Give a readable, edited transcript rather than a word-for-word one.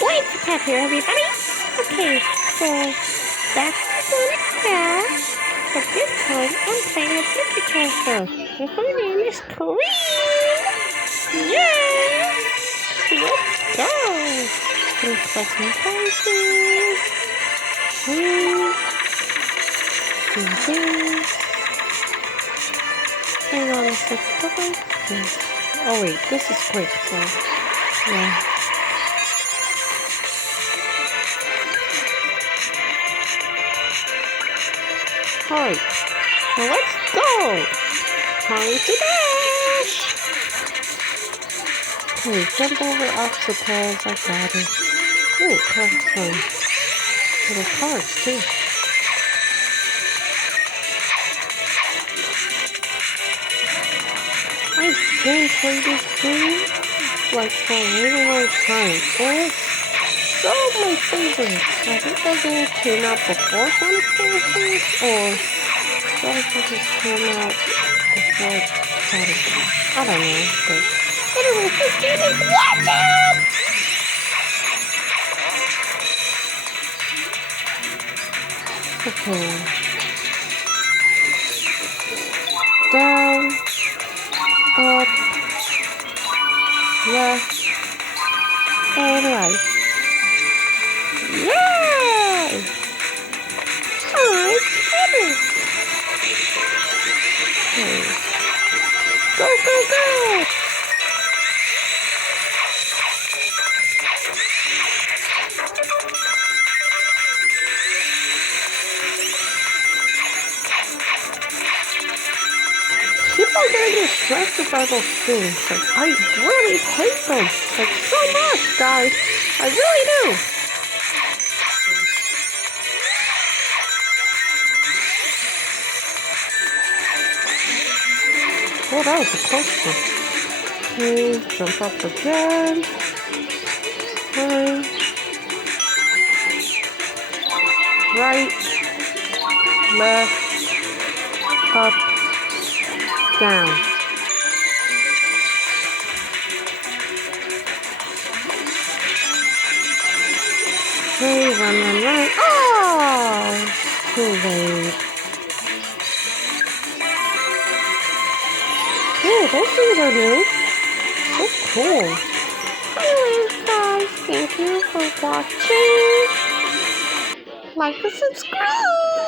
Wait, Cat here, everybody. Okay, so that's gonna crash. But this time I'm playing a different character. And her name is Queen. Yeah! Let's go! Let's collect some prizes. Hang on a second. Oh wait, this is quick, so yeah. Alright, now let's go! Time to dash! Okay, jump over obstacles, I got it. Ooh, cards, little cards too. I've been playing this game like for a really long time. And it's so my favorite. I think the game came out before Sonic Forces, or Sonic Forces came out before Sonic. I don't know, but anyway, this game is awesome! Okay. Down, up, left, and right. Yay! Alright, better. Okay. Go, go, go! People are gonna get stressed by those things. Like, I really hate them. Like, so much, guys. I really do. Oh, that was a close one. Okay, jump up again. Right, left, up, down. Okay, run. Oh, too late. Oh, those things are new. So cool. Anyways, guys, thank you for watching. Like and subscribe.